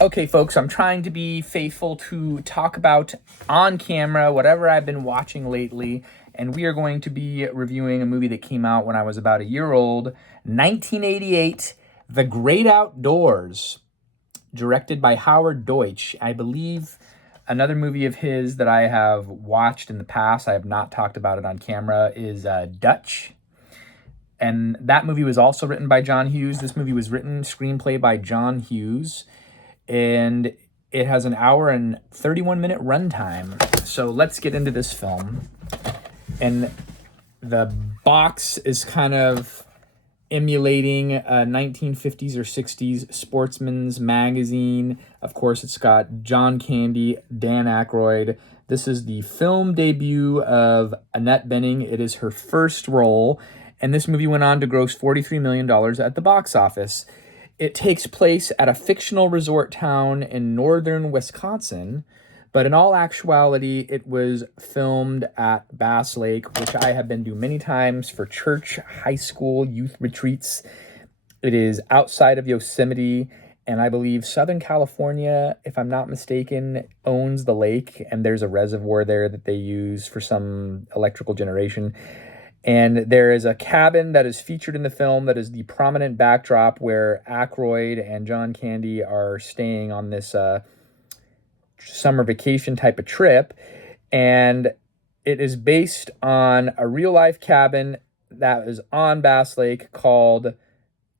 Okay, folks, I'm trying to be faithful to talk about on camera whatever I've been watching lately, and we are going to be reviewing a movie that came out when I was about a year old, 1988, The Great Outdoors, directed by Howard Deutsch. I believe another movie of his that I have watched in the past, I have not talked about it on camera, is Dutch. And that movie was also written by John Hughes. This movie was written, screenplay by John Hughes, and it has an hour and 31-minute runtime. So let's get into this film. And the box is kind of emulating a 1950s or 60s sportsman's magazine. Of course, it's got John Candy, Dan Aykroyd. This is the film debut of Annette Bening. It is her first role, and this movie went on to gross $43 million at the box office. It takes place at a fictional resort town in northern Wisconsin, but in all actuality, it was filmed at Bass Lake, which I have been to many times for church, high school, youth retreats. It is outside of Yosemite, and I believe Southern California, if I'm not mistaken, owns the lake, and there's a reservoir there that they use for some electrical generation. And there is a cabin that is featured in the film that is the prominent backdrop where Aykroyd and John Candy are staying on this summer vacation type of trip. And it is based on a real life cabin that is on Bass Lake called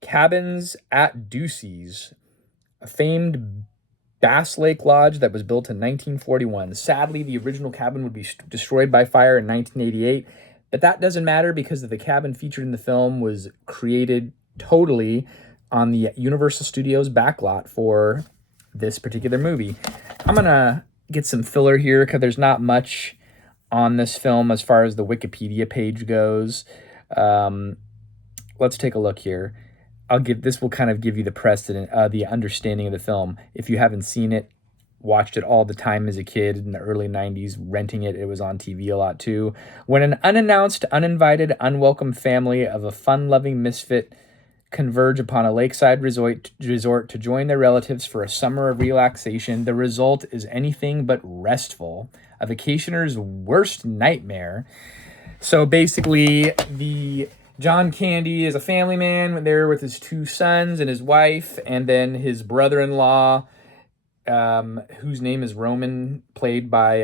Cabins at Ducey's, a famed Bass Lake Lodge that was built in 1941. Sadly, the original cabin would be destroyed by fire in 1988. But that doesn't matter because the cabin featured in the film was created totally on the Universal Studios backlot for this particular movie. I'm going to get some filler here because there's not much on this film as far as the Wikipedia page goes. Let's take a look here. This will kind of give you the precedent, the understanding of the film. If you haven't seen it, watched it all the time as a kid in the early 90s, renting it. It was on TV a lot too. When an unannounced, uninvited, unwelcome family of a fun-loving misfit converge upon a lakeside resort to join their relatives for a summer of relaxation, the result is anything but restful. A vacationer's worst nightmare. So basically, the John Candy is a family man there with his two sons and his wife, and then his brother-in-law, whose name is Roman, played by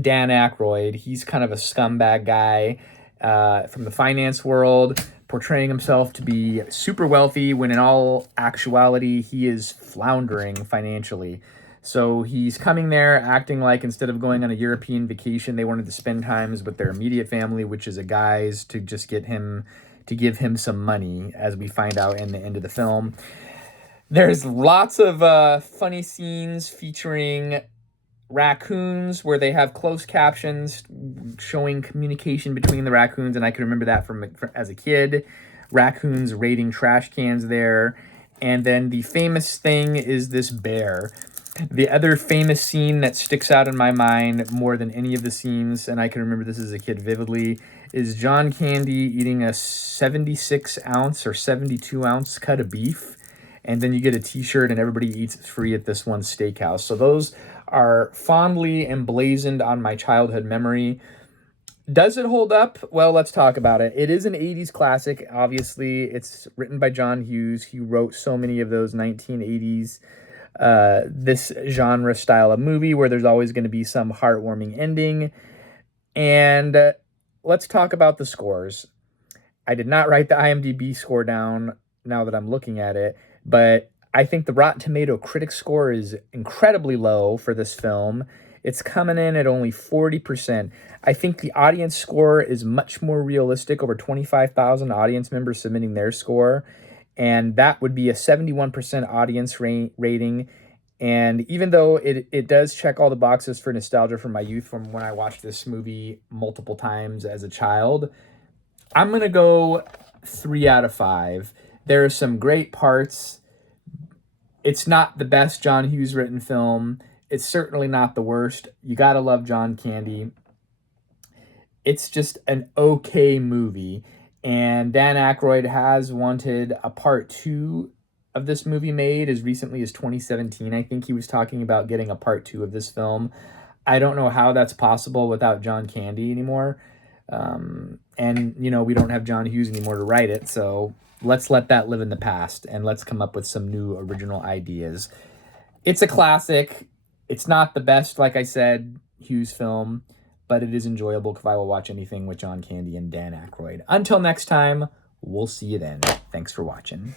Dan Aykroyd. He's kind of a scumbag guy from the finance world, portraying himself to be super wealthy when in all actuality he is floundering financially. So he's coming there acting like instead of going on a European vacation, they wanted to spend times with their immediate family, which is a guy's, to just get him to give him some money, as we find out in the end of the film. There's lots of funny scenes featuring raccoons where they have closed captions showing communication between the raccoons, and I can remember that from as a kid. Raccoons raiding trash cans there. And then the famous thing is this bear. The other famous scene that sticks out in my mind more than any of the scenes, and I can remember this as a kid vividly, is John Candy eating a 76-ounce or 72-ounce cut of beef. And then you get a t-shirt and everybody eats free at this one steakhouse. So those are fondly emblazoned on my childhood memory. Does it hold up? Well, let's talk about it. It is an 80s classic. Obviously, it's written by John Hughes. He wrote so many of those 1980s, this genre style of movie where there's always going to be some heartwarming ending. And let's talk about the scores. I did not write the IMDb score down now that I'm looking at it, but I think the Rotten Tomato critic score is incredibly low for this film. It's coming in at only 40%. I think the audience score is much more realistic, over 25,000 audience members submitting their score, and that would be a 71% audience rating. And even though it does check all the boxes for nostalgia from my youth, from when I watched this movie multiple times as a child, I'm going to go 3 out of 5. There are some great parts. It's not the best John Hughes written film. It's certainly not the worst. You got to love John Candy. It's just an okay movie. And Dan Aykroyd has wanted a part 2 of this movie made as recently as 2017. I think he was talking about getting a part 2 of this film. I don't know how that's possible without John Candy anymore. And, you know, we don't have John Hughes anymore to write it, so let's let that live in the past and let's come up with some new original ideas. It's a classic. It's not the best, like I said, Hughes film, but it is enjoyable if I will watch anything with John Candy and Dan Aykroyd. Until next time, we'll see you then. Thanks for watching.